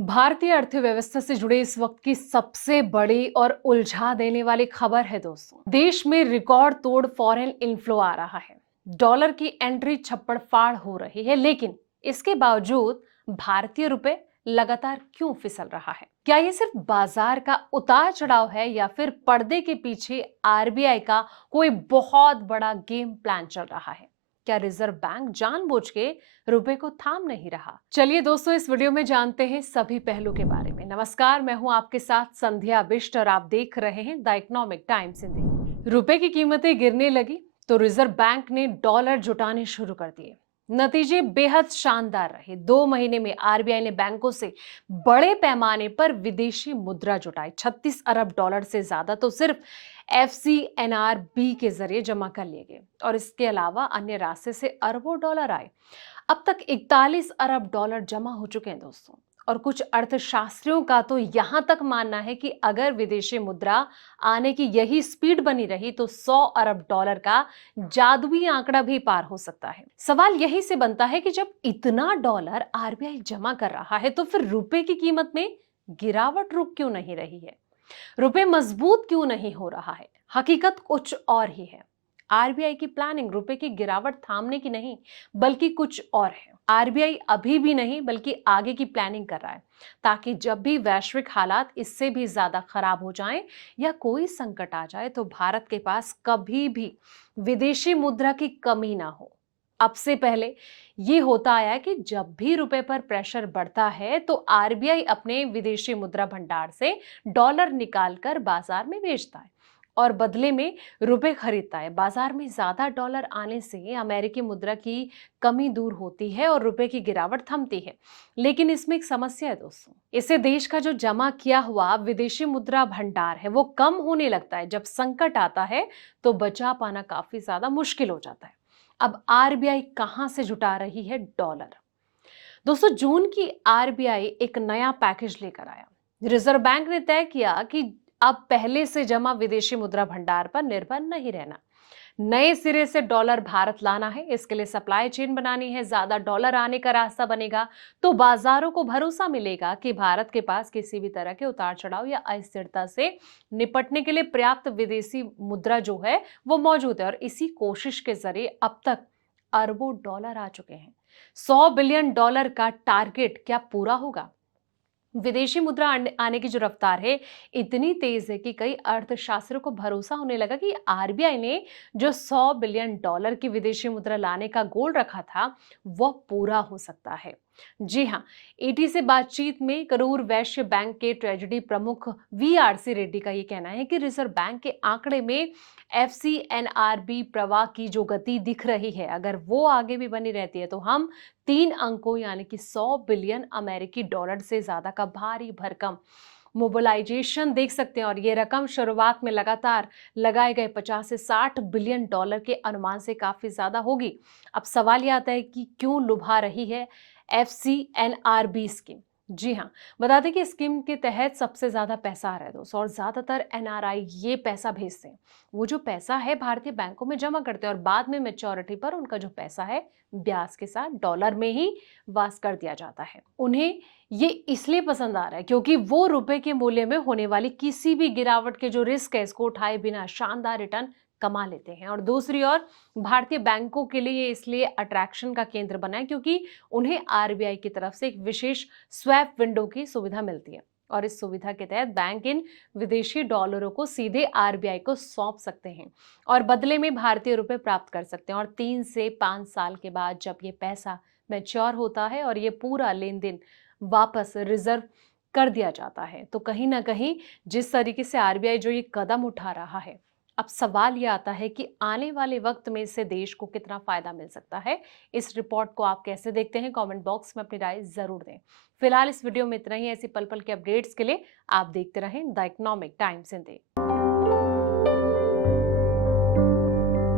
भारतीय अर्थव्यवस्था से जुड़े इस वक्त की सबसे बड़ी और उलझा देने वाली खबर है दोस्तों। देश में रिकॉर्ड तोड़ फॉरेन इनफ्लो आ रहा है। डॉलर की एंट्री छप्पड़ फाड़ हो रही है, लेकिन इसके बावजूद भारतीय रुपए लगातार क्यों फिसल रहा है? क्या ये सिर्फ बाजार का उतार चढ़ाव है या फिर पर्दे के पीछे आरबीआई का कोई बहुत बड़ा गेम प्लान चल रहा है? क्या रिजर्व बैंक जानबूझ के रुपए को थाम नहीं रहा? चलिए दोस्तों, इस वीडियो में जानते हैं सभी पहलू के बारे में। नमस्कार, मैं हूं आपके साथ संध्या बिष्ट और आप देख रहे हैं द इकोनॉमिक टाइम्स हिंदी। रुपए की कीमतें गिरने लगी तो रिजर्व बैंक ने डॉलर जुटाने शुरू कर दिए। नतीजे बेहद शानदार रहे। 2 महीने में आरबीआई ने बैंकों से बड़े पैमाने पर विदेशी मुद्रा जुटाई। 36 अरब डॉलर से ज्यादा तो सिर्फ एफसीएनआरबी के जरिए जमा कर लिए गए और इसके अलावा अन्य रास्ते से अरबों डॉलर आए। अब तक 41 अरब डॉलर जमा हो चुके हैं दोस्तों। और कुछ अर्थशास्त्रियों का तो यहां तक मानना है कि अगर विदेशी मुद्रा आने की यही स्पीड बनी रही तो 100 अरब डॉलर का जादुई आंकड़ा भी पार हो सकता है। सवाल यही से बनता है कि जब इतना डॉलर आरबीआई जमा कर रहा है तो फिर रुपए की कीमत में गिरावट रुक क्यों नहीं रही है? रुपए मजबूत क्यों नहीं हो रहा है? हकीकत कुछ और ही है। आरबीआई की प्लानिंग रुपए की गिरावट थामने की नहीं, बल्कि कुछ और है। आरबीआई अभी भी नहीं बल्कि आगे की प्लानिंग कर रहा है, ताकि जब भी वैश्विक हालात इससे भी ज्यादा खराब हो जाएं या कोई संकट आ जाए तो भारत के पास कभी भी विदेशी मुद्रा की कमी ना हो। अब से पहले ये होता आया है कि जब भी रुपए पर प्रेशर बढ़ता है तो आरबीआई अपने विदेशी मुद्रा भंडार से डॉलर निकालकर बाजार में बेचता है और बदले में रुपए खरीदता है। बाजार में ज्यादा डॉलर आने से अमेरिकी मुद्रा की कमी दूर होती है और रुपए की गिरावट थमती है। लेकिन इसमें एक समस्या है दोस्तों। इससे देश का जो जमा किया हुआ विदेशी मुद्रा भंडार है वो कम होने लगता है। जब संकट आता है तो बचा पाना काफी ज्यादा मुश्किल हो जाता है। अब आरबीआई कहां से जुटा रही है डॉलर? दोस्तों, जून की आरबीआई एक नया पैकेज लेकर आया। रिजर्व बैंक ने तय किया कि अब पहले से जमा विदेशी मुद्रा भंडार पर निर्भर नहीं रहना। नए सिरे से डॉलर भारत लाना है। इसके लिए सप्लाई चेन बनानी है। ज्यादा डॉलर आने का रास्ता बनेगा तो बाजारों को भरोसा मिलेगा कि भारत के पास किसी भी तरह के उतार चढ़ाव या अस्थिरता से निपटने के लिए पर्याप्त विदेशी मुद्रा जो है वो मौजूद है। और इसी कोशिश के जरिए अब तक अरबों डॉलर आ चुके हैं। 100 बिलियन डॉलर का टारगेट क्या पूरा होगा? विदेशी मुद्रा आने की जो रफ्तार है इतनी तेज है कि कई अर्थशास्त्रियों को भरोसा होने लगा कि आरबीआई ने जो 100 बिलियन डॉलर की विदेशी मुद्रा लाने का गोल रखा था वह पूरा हो सकता है। जी हाँ, ईटी से बातचीत में करूर वैश्य बैंक के ट्रेजरी प्रमुख वीआरसी रेड्डी का ये कहना है कि रिजर्व बैंक के आंकड़े में एफसीएनआरबी प्रवाह की जो गति दिख रही है, अगर वो आगे भी बनी रहती है तो हम 3 अंकों यानी कि 100 बिलियन अमेरिकी डॉलर से ज्यादा का भारी भरकम मोबिलाइजेशन देख सकते हैं। और ये रकम शुरुआत में लगातार लगाए गए 50 से 60 बिलियन डॉलर के अनुमान से काफी ज्यादा होगी। अब सवाल ये आता है कि क्यों लुभा रही है एफसीएनआरबी स्कीम? जी हाँ, बता दें कि स्कीम के तहत सबसे ज्यादा पैसा आ रहा है दोस्तों और ज्यादातर एनआरआई ये पैसा भेजते हैं। वो जो पैसा है भारतीय बैंकों में जमा करते हैं और बाद में मेच्योरिटी पर उनका जो पैसा है ब्याज के साथ डॉलर में ही वास कर दिया जाता है। उन्हें ये इसलिए पसंद आ रहा है क्योंकि वो रुपए के मूल्य में होने वाली किसी भी गिरावट के जो रिस्क है इसको उठाए बिना शानदार रिटर्न कमा लेते हैं। और दूसरी ओर भारतीय बैंकों के लिए ये इसलिए अट्रैक्शन का केंद्र बना है क्योंकि उन्हें आरबीआई की तरफ से एक विशेष स्वैप विंडो की सुविधा मिलती है और इस सुविधा के तहत बैंक इन विदेशी डॉलरों को सीधे आरबीआई को सौंप सकते हैं और बदले में भारतीय रुपए प्राप्त कर सकते हैं। और 3 से 5 साल के बाद जब ये पैसा मैच्योर होता है और ये पूरा लेन देन वापस रिजर्व कर दिया जाता है तो कहीं ना कहीं जिस तरीके से आरबीआई जो ये कदम उठा रहा है, अब सवाल ये आता है कि आने वाले वक्त में इससे देश को कितना फायदा मिल सकता है। इस रिपोर्ट को आप कैसे देखते हैं? कमेंट बॉक्स में अपनी राय जरूर दें। फिलहाल इस वीडियो में इतना ही। ऐसी पल पल के अपडेट्स के लिए आप देखते रहें द इकोनॉमिक टाइम्स हिंदी।